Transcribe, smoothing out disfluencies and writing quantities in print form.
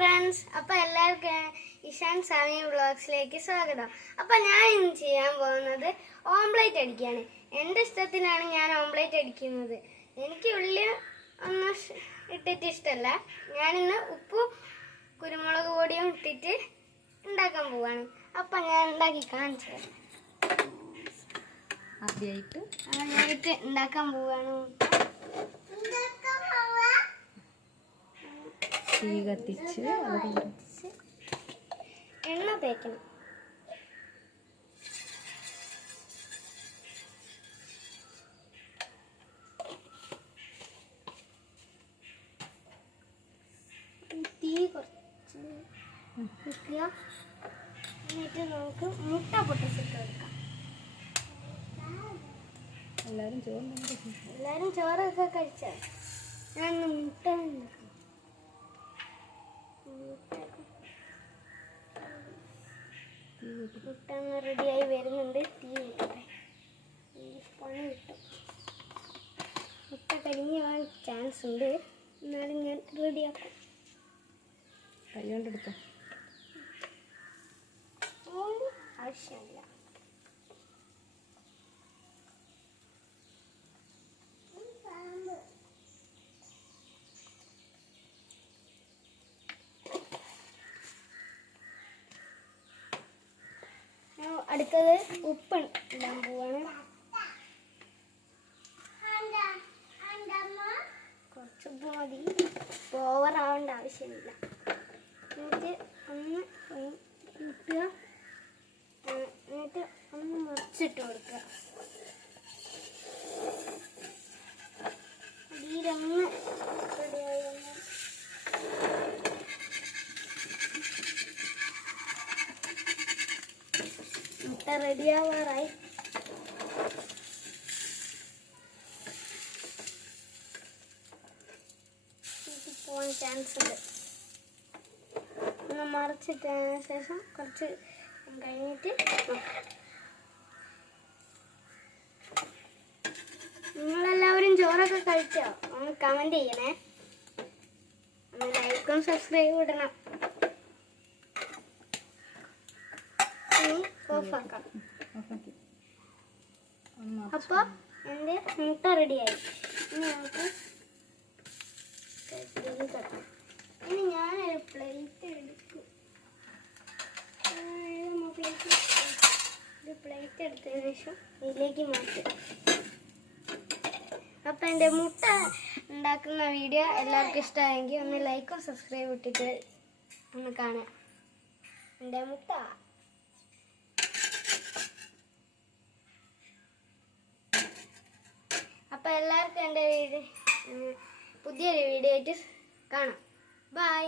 Friends, അപ്പോൾ എല്ലാവർക്കും ഇഷാൻ സാമി വ്ളോഗ്സിലേക്ക് സ്വാഗതം. അപ്പോൾ ഞാൻ ഇന്ന് ചെയ്യാൻ പോകുന്നത് ഓംപ്ലേറ്റ് അടിക്കുകയാണ്. എൻ്റെ ഇഷ്ടത്തിനാണ് ഞാൻ ഓംപ്ലേറ്റ് അടിക്കുന്നത്. എനിക്ക് ഉള്ളി ഒന്നും ഇട്ടിട്ട് ഇഷ്ടമല്ല. ഞാനിന്ന് ഉപ്പും കുരുമുളക് പൊടിയും ഇട്ടിട്ട് ഉണ്ടാക്കാൻ പോവാണ്. അപ്പം ഞാൻ ഉണ്ടാക്കി കാണിച്ചു തരാം. ആദ്യമായിട്ട് ഉണ്ടാക്കാൻ പോവാണ്. തീ കത്തിച്ച് എണ്ണ തേക്കണം. തീ കുറച്ച് വെക്കുക. എന്നിട്ട് നമുക്ക് മുട്ട പൊട്ടിച്ചിട്ട് കൊടുക്കാം. എല്ലാവരും ചോറൊക്കെ കഴിച്ചാൽ ഞാൻ മുട്ട ഉണ്ടാക്കാം. മുട്ട റെഡിയായി വരുന്നുണ്ട്. തീ കിട്ടട്ടെ, പണി കിട്ടും. മുട്ട കരിഞ്ഞ് പോകാൻ ചാൻസ് ഉണ്ട്, എന്നാലും ഞാൻ റെഡിയാക്കും. കൈ കൊണ്ടെടുക്കാം. ആവശ്യമില്ല. അടുത്തത് ഉപ്പ് ഇടാൻ പോവാണ്. കുറച്ച് ഉപ്പ് മതി, ഓവർ ആവേണ്ട ആവശ്യമില്ല. എന്നിട്ട് ഒന്ന് ഇട്ടുക, എന്നിട്ട് ഒന്ന് മുറിച്ചിട്ട് കൊടുക്കുക. ഇതിലൊന്ന് റെഡിയായി വന്നു. മുട്ട റെഡിയാവാറായി. പോകാൻ ചാൻസ് ഉണ്ട്. ഒന്ന് മറിച്ചിട്ടതിന് ശേഷം കുറച്ച് കഴിഞ്ഞിട്ട് നിങ്ങളെല്ലാവരും ചോറൊക്കെ കഴിച്ചോ? ഒന്ന് കമൻറ്റ് ചെയ്യണേ. ഒന്ന് ലൈക്കും സബ്സ്ക്രൈബും ഇടണം. ഓഫാക്കാം. അപ്പോൾ എൻ്റെ മുട്ട റെഡിയായി. ഇനി നമുക്ക് ഇനി ഞാനൊരു പ്ലേറ്റ് എടുക്കും. ഒരു പ്ലേറ്റ് എടുത്തതിന് ശേഷം ഇതിലേക്ക് മാറ്റും. അപ്പം എൻ്റെ മുട്ട ഉണ്ടാക്കുന്ന വീഡിയോ എല്ലാവർക്കും ഇഷ്ടമായെങ്കിൽ ഒന്ന് ലൈക്കും സബ്സ്ക്രൈബും ഇട്ടിട്ട് ഒന്ന് കാണാം. എൻ്റെ മുട്ട അപ്പോൾ എല്ലാവർക്കും എൻ്റെ പുതിയൊരു വീഡിയോ ആയിട്ട് കാണാം. ബൈ.